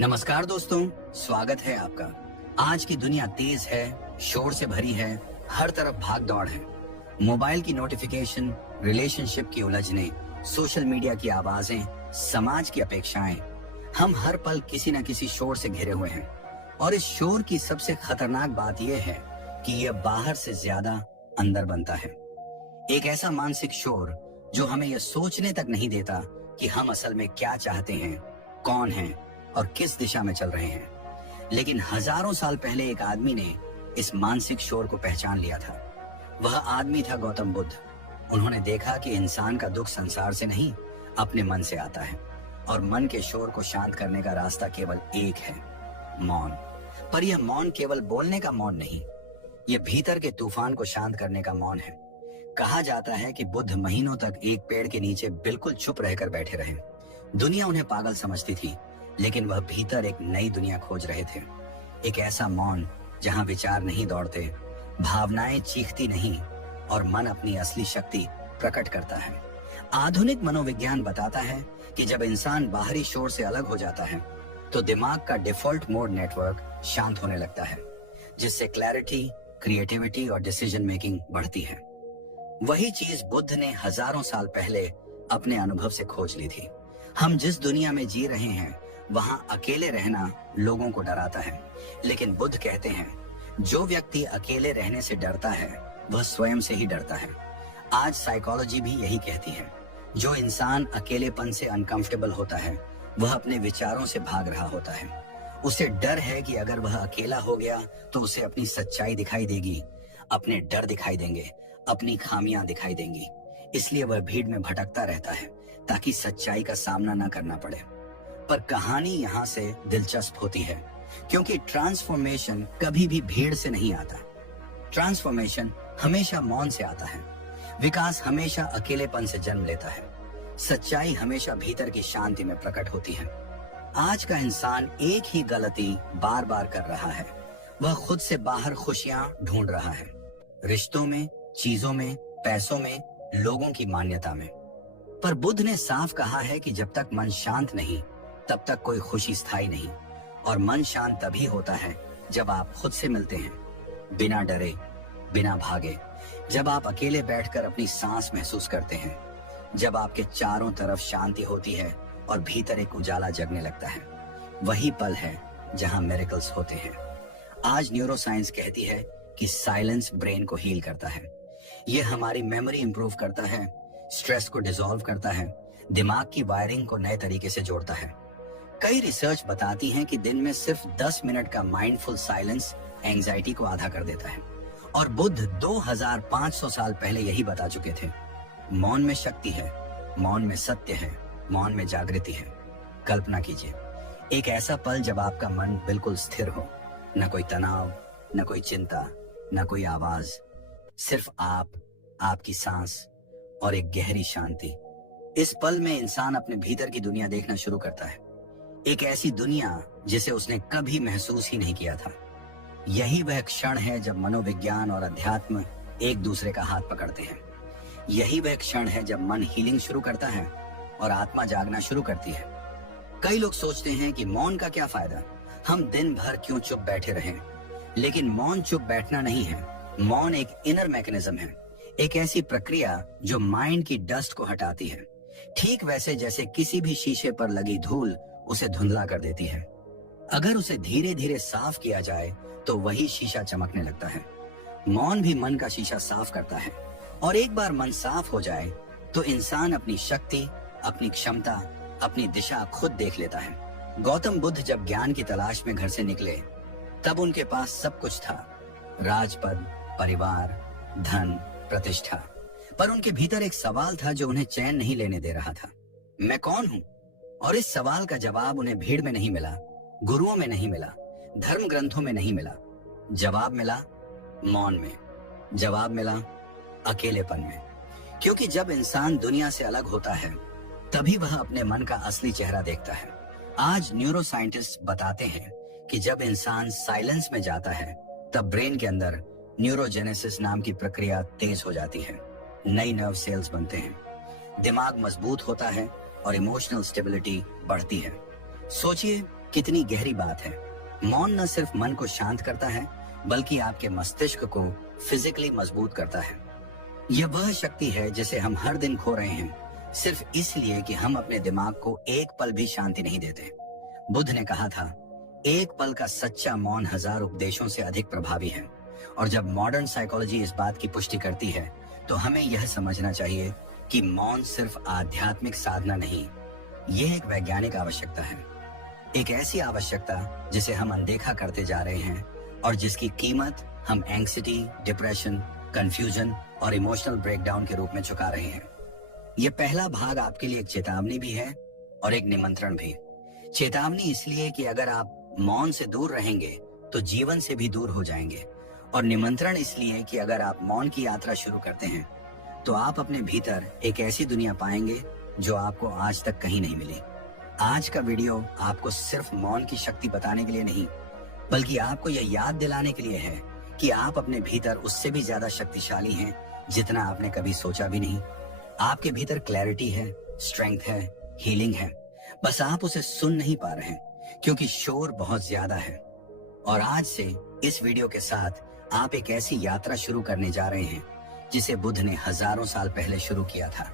नमस्कार दोस्तों, स्वागत है आपका। आज की दुनिया तेज है, शोर से भरी है, हर तरफ भाग दौड़ है। मोबाइल की नोटिफिकेशन, रिलेशनशिप की उलझने, सोशल मीडिया की आवाजें, समाज की अपेक्षाएं, हम हर पल किसी न किसी शोर से घिरे हुए हैं। और इस शोर की सबसे खतरनाक बात यह है कि यह बाहर से ज्यादा अंदर बनता है। एक ऐसा मानसिक शोर जो हमें यह सोचने तक नहीं देता कि हम असल में क्या चाहते हैं, कौन हैं और किस दिशा में चल रहे हैं। लेकिन हजारों साल पहले एक आदमी ने इस मानसिक शोर को पहचान लिया था। वह आदमी था गौतम बुद्ध। उन्होंने देखा कि इंसान का दुख संसार से नहीं, अपने मन से आता है और मन के शोर को शांत करने का रास्ता केवल एक है, मौन। पर यह मौन केवल बोलने का मौन नहीं, यह भीतर के तूफान को शांत करने का मौन है। कहा जाता है कि बुद्ध महीनों तक एक पेड़ के नीचे बिल्कुल चुप रहकर बैठे रहे। दुनिया उन्हें पागल समझती थी, लेकिन वह भीतर एक नई दुनिया खोज रहे थे। एक ऐसा मौन जहां विचार नहीं दौड़ते, भावनाएं चीखती नहीं और मन अपनी असली शक्ति प्रकट करता है। आधुनिक मनोविज्ञान बताता है कि जब इंसान बाहरी शोर से अलग हो जाता है तो दिमाग का डिफॉल्ट मोड नेटवर्क शांत होने लगता है, जिससे क्लैरिटी, क्रिएटिविटी और डिसीजन मेकिंग बढ़ती है। वही चीज बुद्ध ने हजारों साल पहले अपने अनुभव से खोज ली थी। हम जिस दुनिया में जी रहे हैं वहां अकेले रहना लोगों को डराता है, लेकिन बुद्ध कहते हैं जो व्यक्ति अकेले रहने से डरता है वह स्वयं से ही डरता है। आज साइकोलॉजी भी यही कहती है, जो इंसान अकेलेपन से अनकंफर्टेबल होता है वह अपने विचारों से भाग रहा होता है। उसे डर है कि अगर वह अकेला हो गया तो उसे अपनी सच्चाई दिखाई देगी, अपने डर दिखाई देंगे, अपनी खामियां दिखाई देंगी। इसलिए वह भीड़ में भटकता रहता है ताकि सच्चाई का सामना न करना पड़े। पर कहानी यहाँ से दिलचस्प होती है, क्योंकि ट्रांसफॉर्मेशन कभी भी भीड़ से नहीं आता। ट्रांसफॉर्मेशन हमेशा मौन से आता है। विकास हमेशा अकेलेपन से जन्म लेता है। सच्चाई हमेशा भीतर की शांति में प्रकट होती है। आज का इंसान एक ही गलती बार बार कर रहा है। वह खुद से बाहर खुशियां ढूंढ रहा है, रिश्तों में, चीजों में, पैसों में, लोगों की मान्यता में। पर बुद्ध ने साफ कहा है कि जब तक मन शांत नहीं तब तक कोई खुशी स्थायी नहीं। और मन शांत तभी होता है जब आप खुद से मिलते हैं, बिना डरे, बिना भागे। जब आप अकेले बैठकर अपनी सांस महसूस करते हैं, जब आपके चारों तरफ शांति होती है और भीतर एक उजाला जगने लगता है, वही पल है जहां मिरेकल्स होते हैं। आज न्यूरोसाइंस कहती है कि साइलेंस ब्रेन को हील करता है। यह हमारी मेमोरी इंप्रूव करता है, स्ट्रेस को डिसॉल्व करता है, दिमाग की वायरिंग को नए तरीके से जोड़ता है। कई रिसर्च बताती हैं कि दिन में सिर्फ 10 मिनट का माइंडफुल साइलेंस एंजाइटी को आधा कर देता है। और बुद्ध 2500 साल पहले यही बता चुके थे। मौन में शक्ति है, मौन में सत्य है, मौन में जागृति है। कल्पना कीजिए एक ऐसा पल जब आपका मन बिल्कुल स्थिर हो, न कोई तनाव, न कोई चिंता, न कोई आवाज, सिर्फ आप, आपकी सांस और एक गहरी शांति। इस पल में इंसान अपने भीतर की दुनिया देखना शुरू करता है, एक ऐसी दुनिया जिसे उसने कभी महसूस ही नहीं किया था। यही वह क्षण है जब मनोविज्ञान और अध्यात्म एक दूसरे का हाथ पकड़ते हैं। यही वह क्षण है जब मन हीलिंग शुरू करता है और आत्मा जागना शुरू करती है। कई लोग सोचते हैं कि मौन का क्या फायदा, हम दिन भर क्यों चुप बैठे रहें। लेकिन मौन चुप बैठना नहीं है। मौन एक इनर मैकेनिज्म है, एक ऐसी प्रक्रिया जो माइंड की डस्ट को हटाती है, ठीक वैसे जैसे किसी भी शीशे पर लगी धूल उसे धुंधला कर देती है। अगर उसे धीरे धीरे साफ किया जाए तो वही शीशा चमकने लगता है। मौन भी मन का शीशा साफ करता है। और एक बार मन साफ हो जाए तो इंसान अपनी शक्ति, अपनी क्षमता, अपनी दिशा खुद देख लेता है। गौतम बुद्ध जब ज्ञान की तलाश में घर से निकले तब उनके पास सब कुछ था, राजपद, परिवार, धन, प्रतिष्ठा। पर उनके भीतर एक सवाल था जो उन्हें चैन नहीं लेने दे रहा था, मैं कौन हूँ? और इस सवाल का जवाब उन्हें भीड़ में नहीं मिला, गुरुओं में नहीं मिला, धर्म ग्रंथों में नहीं मिला। जवाब मिला मौन में, जवाब मिला अकेलेपन में। क्योंकि जब इंसान दुनिया से अलग होता है तभी वह अपने मन का असली चेहरा देखता है। आज न्यूरोसाइंटिस्ट बताते हैं कि जब इंसान साइलेंस में जाता है तब ब्रेन के अंदर न्यूरोजेनेसिस नाम की प्रक्रिया तेज हो जाती है। नई नर्व सेल्स बनते हैं, दिमाग मजबूत होता है और इमोशनल स्टेबिलिटी बढ़ती है। सोचिए कितनी गहरी बात है। मौन न सिर्फ मन को शांत करता है, बल्कि आपके मस्तिष्क को फिजिकली मजबूत करता है। यह वह शक्ति है जिसे हम हर दिन खो रहे हैं, सिर्फ इसलिए कि हम अपने दिमाग को एक पल भी शांति नहीं देते। बुद्ध ने कहा था, एक पल का सच्चा मौन 1000 उपदेशों से अधिक प्रभावी है। और जब मॉडर्न साइकोलॉजी इस बात की पुष्टि करती है, तो हमें यह समझना चाहिए कि मौन सिर्फ आध्यात्मिक साधना नहीं, यह एक वैज्ञानिक आवश्यकता है। एक ऐसी आवश्यकता जिसे हम अनदेखा करते जा रहे हैं और जिसकी कीमत हम एंग्जायटी, डिप्रेशन, कंफ्यूजन और इमोशनल ब्रेकडाउन के रूप में चुका रहे हैं। यह पहला भाग आपके लिए एक चेतावनी भी है और एक निमंत्रण भी। चेतावनी इसलिए कि अगर आप मौन से दूर रहेंगे तो जीवन से भी दूर हो जाएंगे, और निमंत्रण इसलिए कि अगर आप मौन की यात्रा शुरू करते हैं तो आप अपने भीतर एक ऐसी दुनिया पाएंगे जो आपको आज तक कहीं नहीं मिली। आज का वीडियो आपको सिर्फ मौन की शक्ति बताने के लिए नहीं, बल्कि आपको यह याद दिलाने के लिए है कि आप अपने भीतर उससे भी ज्यादा शक्तिशाली हैं जितना आपने कभी सोचा भी नहीं। आपके भीतर क्लैरिटी है, स्ट्रेंथ है, हीलिंग है, बस आप उसे सुन नहीं पा रहे हैं क्योंकि शोर बहुत ज्यादा है। और आज से इस वीडियो के साथ आप एक ऐसी यात्रा शुरू करने जा रहे हैं जिसे बुद्ध ने हजारों साल पहले शुरू किया था।